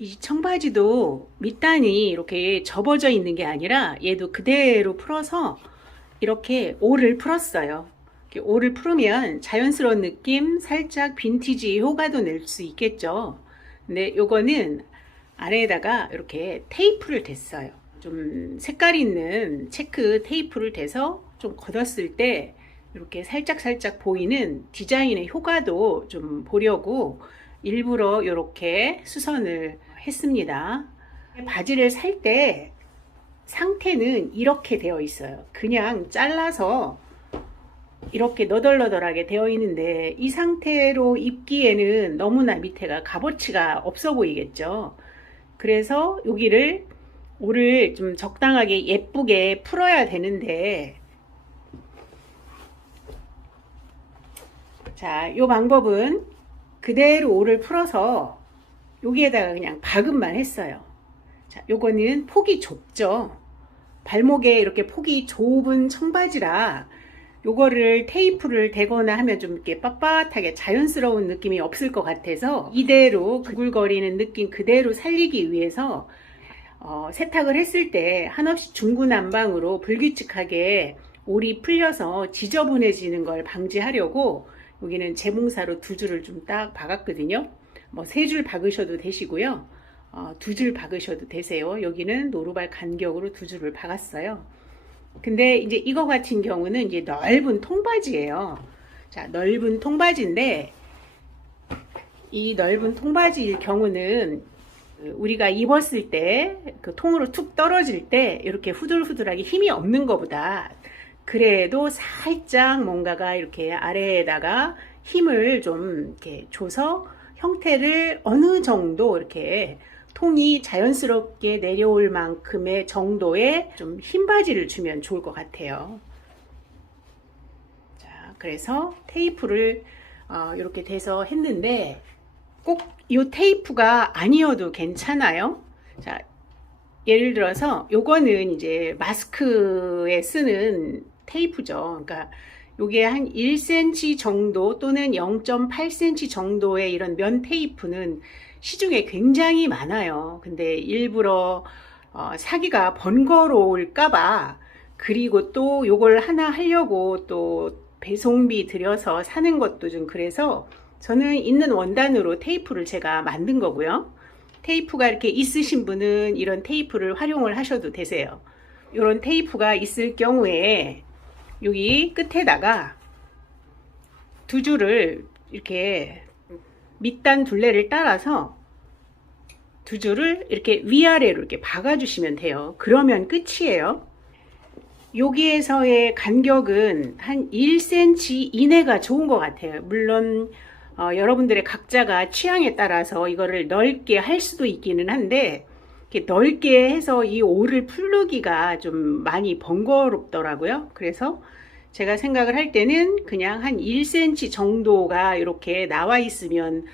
이 청바지도 밑단이 이렇게 접어져 있는 게 아니라 얘도 그대로 풀어서 이렇게 올을 풀었어요. 이렇게 올을 풀으면 자연스러운 느낌, 살짝 빈티지 효과도 낼 수 있겠죠. 근데 요거는 아래에다가 이렇게 테이프를 댔어요. 좀 색깔 있는 체크 테이프를 대서 좀 걷었을 때 이렇게 살짝 보이는 디자인의 효과도 좀 보려고 일부러 이렇게 수선을 했습니다. 바지를 살 때 상태는 이렇게 되어 있어요. 그냥 잘라서 이렇게 너덜너덜하게 되어 있는데 이 상태로 입기에는 너무나 밑에가 값어치가 없어 보이겠죠. 그래서 여기를 올을 좀 적당하게 예쁘게 풀어야 되는데, 자, 이 방법은 그대로 올을 풀어서 여기에다가 그냥 박음만 했어요. 자, 요거는 폭이 좁죠. 발목에 이렇게 폭이 좁은 청바지라 요거를 테이프를 대거나 하면 좀 이렇게 빳빳하게 자연스러운 느낌이 없을 것 같아서 이대로 구글거리는 느낌 그대로 살리기 위해서 세탁을 했을 때 한없이 중구난방으로 불규칙하게 올이 풀려서 지저분해지는 걸 방지하려고 여기는 재봉사로 두 줄을 좀 딱 박았거든요. 뭐 세 줄 박으셔도 되시고요. 두 줄 박으셔도 되세요. 여기는 노루발 간격으로 두 줄을 박았어요. 근데 이제 이거 같은 경우는 이제 넓은 통바지예요. 자, 넓은 통바지인데 이 넓은 통바지일 경우는 우리가 입었을 때 그 통으로 툭 떨어질 때 이렇게 후들후들하게 힘이 없는 것보다 그래도 살짝 뭔가가 이렇게 아래에다가 힘을 좀 이렇게 줘서 형태를 어느 정도 이렇게 통이 자연스럽게 내려올 만큼의 정도의 좀 흰 바지를 주면 좋을 것 같아요. 자, 그래서 테이프를 이렇게 돼서 했는데 꼭 이 테이프가 아니어도 괜찮아요. 자, 예를 들어서 요거는 이제 마스크에 쓰는 테이프죠. 그러니까 요게 한 1cm 정도 또는 0.8cm 정도의 이런 면 테이프는 시중에 굉장히 많아요. 근데 일부러 사기가 번거로울까봐, 그리고 또 요걸 하나 하려고 또 배송비 들여서 사는 것도 좀 그래서 저는 있는 원단으로 테이프를 제가 만든 거고요. 테이프가 이렇게 있으신 분은 이런 테이프를 활용을 하셔도 되세요. 이런 테이프가 있을 경우에 여기 끝에다가 두 줄을 이렇게 밑단 둘레를 따라서 두 줄을 이렇게 위아래로 이렇게 박아주시면 돼요. 그러면 끝이에요. 여기에서의 간격은 한 1cm 이내가 좋은 것 같아요. 물론 여러분들의 각자가 취향에 따라서 이거를 넓게 할 수도 있기는 한데 이렇게 넓게 해서 이 올을 풀르기가 좀 많이 번거롭더라고요. 그래서 제가 생각을 할 때는 그냥 한 1cm 정도가 이렇게 나와 있으면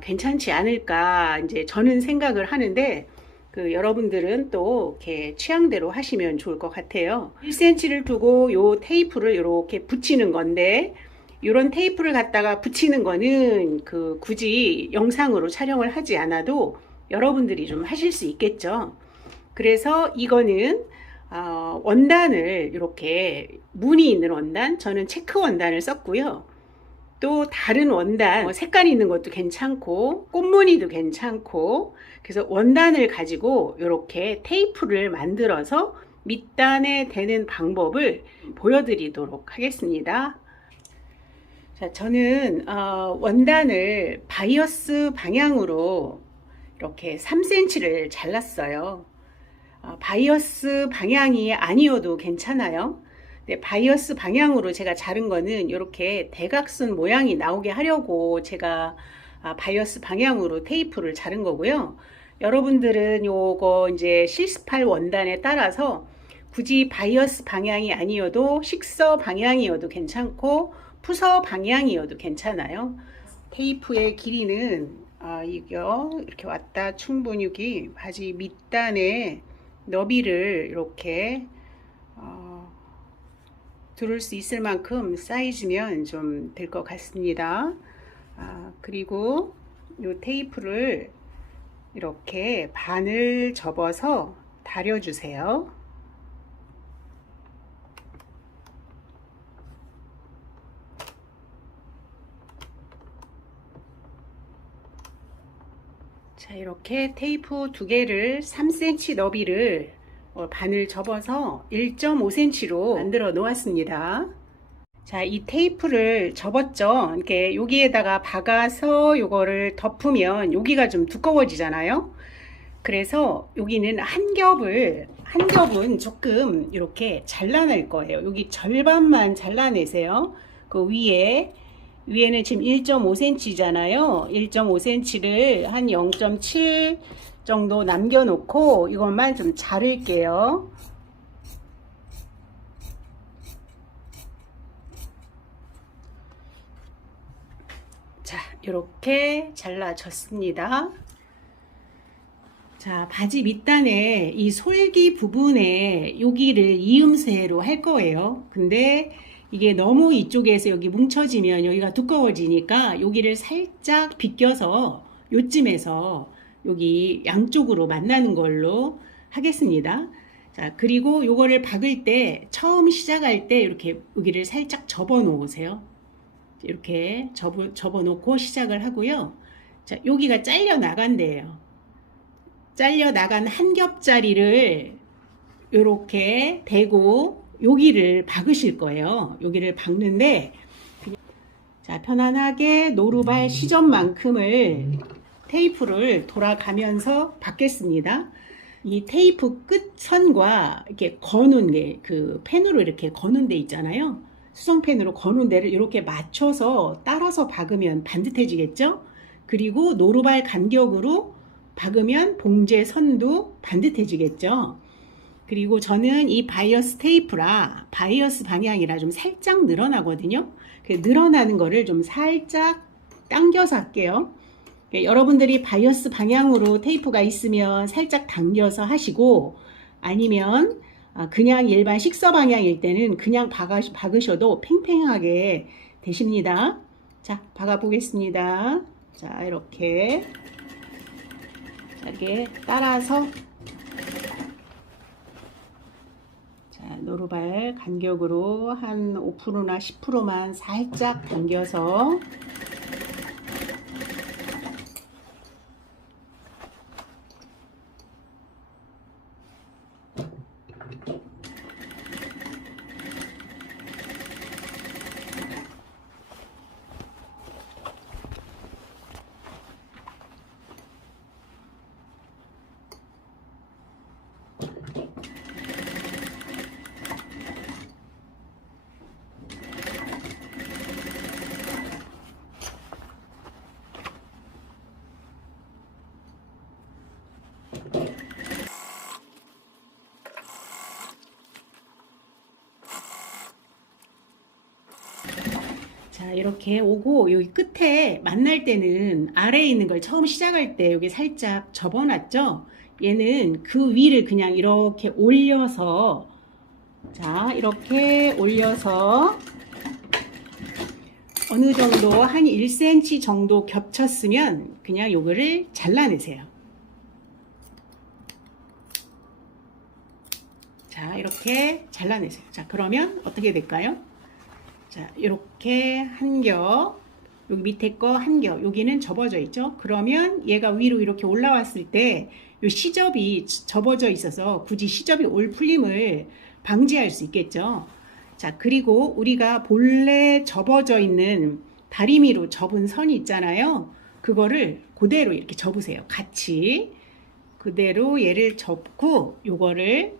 괜찮지 않을까 이제 저는 생각을 하는데, 그 여러분들은 또 이렇게 취향대로 하시면 좋을 것 같아요. 1cm를 두고 요 테이프를 이렇게 붙이는 건데, 이런 테이프를 갖다가 붙이는 거는 그 굳이 영상으로 촬영을 하지 않아도 여러분들이 좀 하실 수 있겠죠. 그래서 이거는 원단을 이렇게 무늬 있는 원단, 저는 체크 원단을 썼고요. 또 다른 원단, 색깔 있는 것도 괜찮고 꽃무늬도 괜찮고, 그래서 원단을 가지고 이렇게 테이프를 만들어서 밑단에 대는 방법을 보여드리도록 하겠습니다. 자, 저는 원단을 바이어스 방향으로 이렇게 3cm를 잘랐어요. 바이어스 방향이 아니어도 괜찮아요. 근데 바이어스 방향으로 제가 자른 거는 이렇게 대각선 모양이 나오게 하려고 제가 바이어스 방향으로 테이프를 자른 거고요. 여러분들은 요거 이제 실습할 원단에 따라서 굳이 바이어스 방향이 아니어도 식서 방향이어도 괜찮고 푸서 방향이어도 괜찮아요. 테이프의 길이는 이거 이렇게 왔다 충분히 여기 바지 밑단에 너비를 이렇게 두를 수 있을 만큼 사이즈면 좀 될 것 같습니다. 그리고 이 테이프를 이렇게 반을 접어서 다려주세요. 자, 이렇게 테이프 두 개를 3cm 너비를 반을 접어서 1.5cm로 만들어 놓았습니다. 자, 이 테이프를 접었죠. 이렇게 여기에다가 박아서 요거를 덮으면 여기가 좀 두꺼워지잖아요. 그래서 여기는 한 겹은 조금 이렇게 잘라낼 거예요. 여기 절반만 잘라내세요. 그 위에는 지금 1.5cm잖아요. 1.5cm를 한 0.7 정도 남겨놓고 이것만 좀 자를게요. 자, 이렇게 잘라졌습니다. 자, 바지 밑단에 이 솔기 부분에 여기를 이음새로 할 거예요. 근데 이게 너무 이쪽에서 여기 뭉쳐지면 여기가 두꺼워지니까 여기를 살짝 비껴서 요쯤에서 여기 양쪽으로 만나는 걸로 하겠습니다. 자, 그리고 요거를 박을 때 처음 시작할 때 이렇게 여기를 살짝 접어 놓으세요. 이렇게 접어 놓고 시작을 하고요. 자, 여기가 잘려 나간대요. 잘려 나간 한 겹짜리를 이렇게 대고 여기를 박으실 거예요. 여기를 박는데 자, 편안하게 노루발 시접만큼을 테이프를 돌아가면서 박겠습니다. 이 테이프 끝선과 이렇게 거는 게 그 펜으로 이렇게 거는 데 있잖아요. 수성펜으로 거는 데를 이렇게 맞춰서 따라서 박으면 반듯해지겠죠? 그리고 노루발 간격으로 박으면 봉제 선도 반듯해지겠죠. 그리고 저는 이 바이어스 테이프라 바이어스 방향이라 좀 살짝 늘어나거든요. 늘어나는 거를 좀 살짝 당겨서 할게요. 여러분들이 바이어스 방향으로 테이프가 있으면 살짝 당겨서 하시고 아니면 그냥 일반 식서 방향일 때는 그냥 박으셔도 팽팽하게 되십니다. 자, 박아 보겠습니다. 자, 이렇게 따라서 자, 노루발 간격으로 한 5%나 10%만 살짝 당겨서 자, 이렇게 오고 여기 끝에 만날 때는 아래에 있는 걸 처음 시작할 때 여기 살짝 접어놨죠. 얘는 그 위를 그냥 이렇게 올려서 자, 이렇게 올려서 어느 정도 한 1cm 정도 겹쳤으면 그냥 요거를 잘라내세요. 자, 이렇게 잘라내세요. 자, 그러면 어떻게 될까요? 자, 이렇게 한 겹, 여기 밑에 거 한 겹, 여기는 접어져 있죠? 그러면 얘가 위로 이렇게 올라왔을 때 이 시접이 접어져 있어서 굳이 시접이 올 풀림을 방지할 수 있겠죠? 자, 그리고 우리가 본래 접어져 있는 다리미로 접은 선이 있잖아요. 그거를 그대로 이렇게 접으세요. 같이. 그대로 얘를 접고 요거를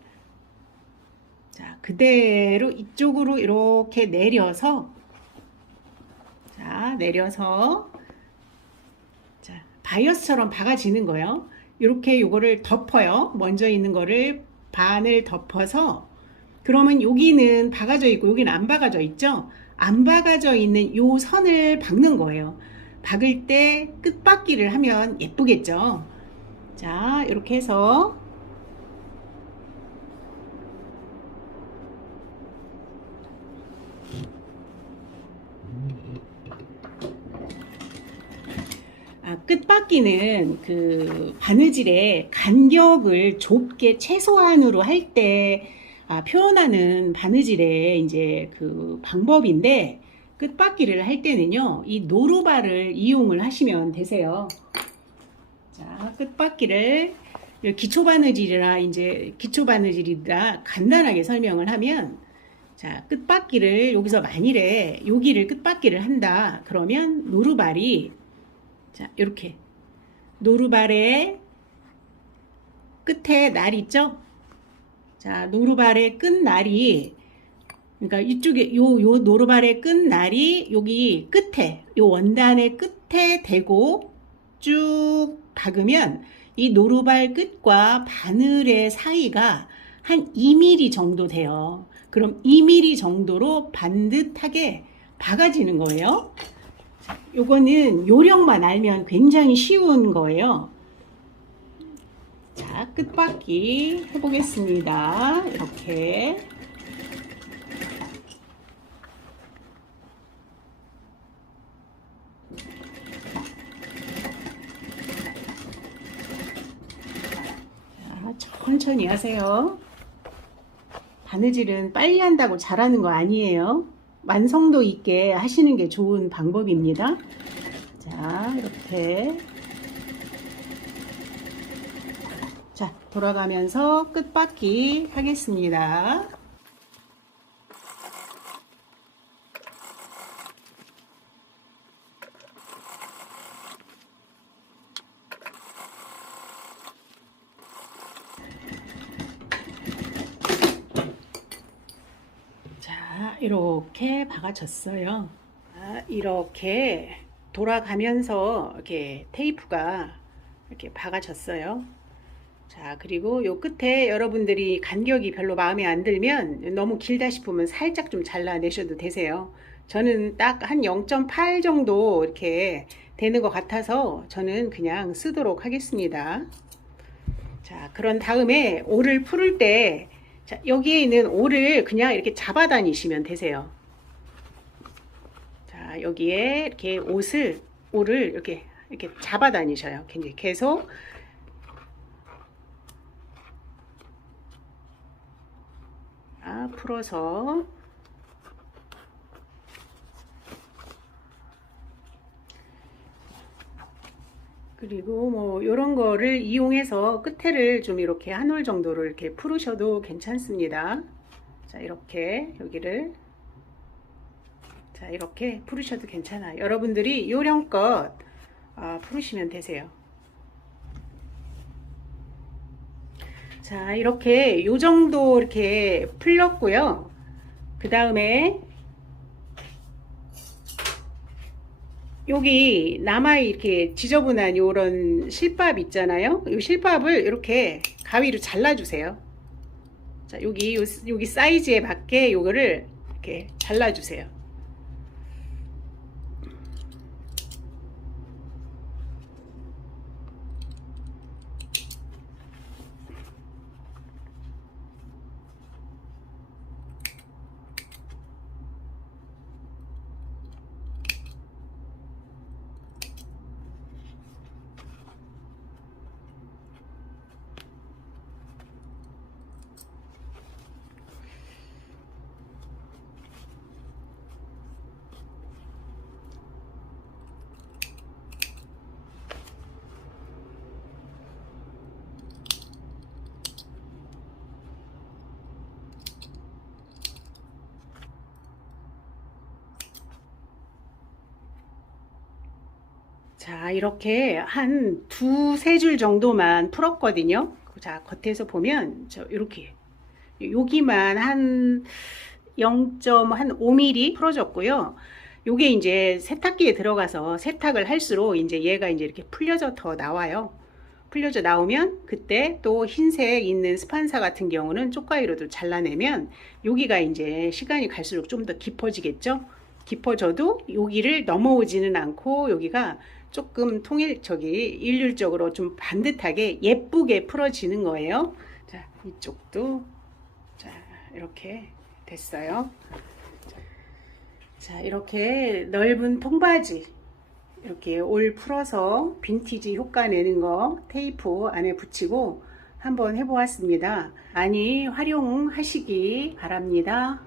자, 그대로 이쪽으로 이렇게 내려서 자, 내려서 자, 바이어스처럼 박아지는 거예요. 이렇게 요거를 덮어요. 먼저 있는 거를 반을 덮어서 그러면 여기는 박아져 있고 여기는 안 박아져 있죠? 안 박아져 있는 요 선을 박는 거예요. 박을 때 끝박기를 하면 예쁘겠죠? 자, 이렇게 해서 끝바퀴는 그 바느질의 간격을 좁게 최소한으로 할 때 표현하는 바느질의 이제 그 방법인데, 끝바퀴를 할 때는요, 이 노루발을 이용을 하시면 되세요. 자, 끝바퀴를 기초 바느질이라 간단하게 설명을 하면, 자, 끝바퀴를 여기서 만일에 여기를 끝바퀴를 한다 그러면 노루발이, 자, 이렇게 노루발의 끝에 날 있죠? 자, 노루발의 끝날이, 그러니까 이쪽에 요 노루발의 끝날이 여기 끝에, 요 원단의 끝에 대고 쭉 박으면 이 노루발 끝과 바늘의 사이가 한 2mm 정도 돼요. 그럼 2mm 정도로 반듯하게 박아지는 거예요. 요거는 요령만 알면 굉장히 쉬운 거예요. 자, 끝바퀴 해보겠습니다. 이렇게. 자, 천천히 하세요. 바느질은 빨리 한다고 잘하는 거 아니에요. 완성도 있게 하시는 게 좋은 방법입니다. 자, 이렇게. 자, 돌아가면서 끝바퀴 하겠습니다. 자, 이렇게 박아졌어요. 이렇게 돌아가면서 이렇게 테이프가 이렇게 박아졌어요. 자, 그리고 요 끝에 여러분들이 간격이 별로 마음에 안 들면, 너무 길다 싶으면 살짝 좀 잘라내셔도 되세요. 저는 딱 한 0.8 정도 이렇게 되는 것 같아서 저는 그냥 쓰도록 하겠습니다. 자, 그런 다음에 올을 풀을 때, 자, 여기에 있는 올을 그냥 이렇게 잡아 다니시면 되세요. 자, 여기에 이렇게 올을 이렇게 잡아 다니셔요. 계속. 풀어서. 그리고 뭐 이런 거를 이용해서 끝에를 좀 이렇게 한 올 정도를 이렇게 풀으셔도 괜찮습니다. 자, 이렇게 여기를, 자, 이렇게 풀으셔도 괜찮아요. 여러분들이 요령껏 풀으시면 되세요. 자, 이렇게 요 정도 이렇게 풀렸고요. 그 다음에 여기 남아 이렇게 지저분한 요런 실밥 있잖아요. 이 실밥을 이렇게 가위로 잘라주세요. 자, 여기 사이즈에 맞게 요거를 이렇게 잘라주세요. 자, 이렇게 한 두세 줄 정도만 풀었거든요. 자, 겉에서 보면 이렇게 여기만 한 0.5mm 풀어졌고요. 요게 이제 세탁기에 들어가서 세탁을 할수록 이제 얘가 이제 이렇게 풀려져 더 나와요. 풀려져 나오면 그때 또 흰색 있는 스판사 같은 경우는 쪽가위로도 잘라내면 여기가 이제 시간이 갈수록 좀 더 깊어지겠죠. 깊어져도 여기를 넘어오지는 않고 여기가 조금 일률적으로 좀 반듯하게 예쁘게 풀어지는 거예요. 자, 이쪽도 자, 이렇게 됐어요. 자, 이렇게 넓은 통바지, 이렇게 올 풀어서 빈티지 효과 내는 거 테이프 안에 붙이고 한번 해보았습니다. 많이 활용하시기 바랍니다.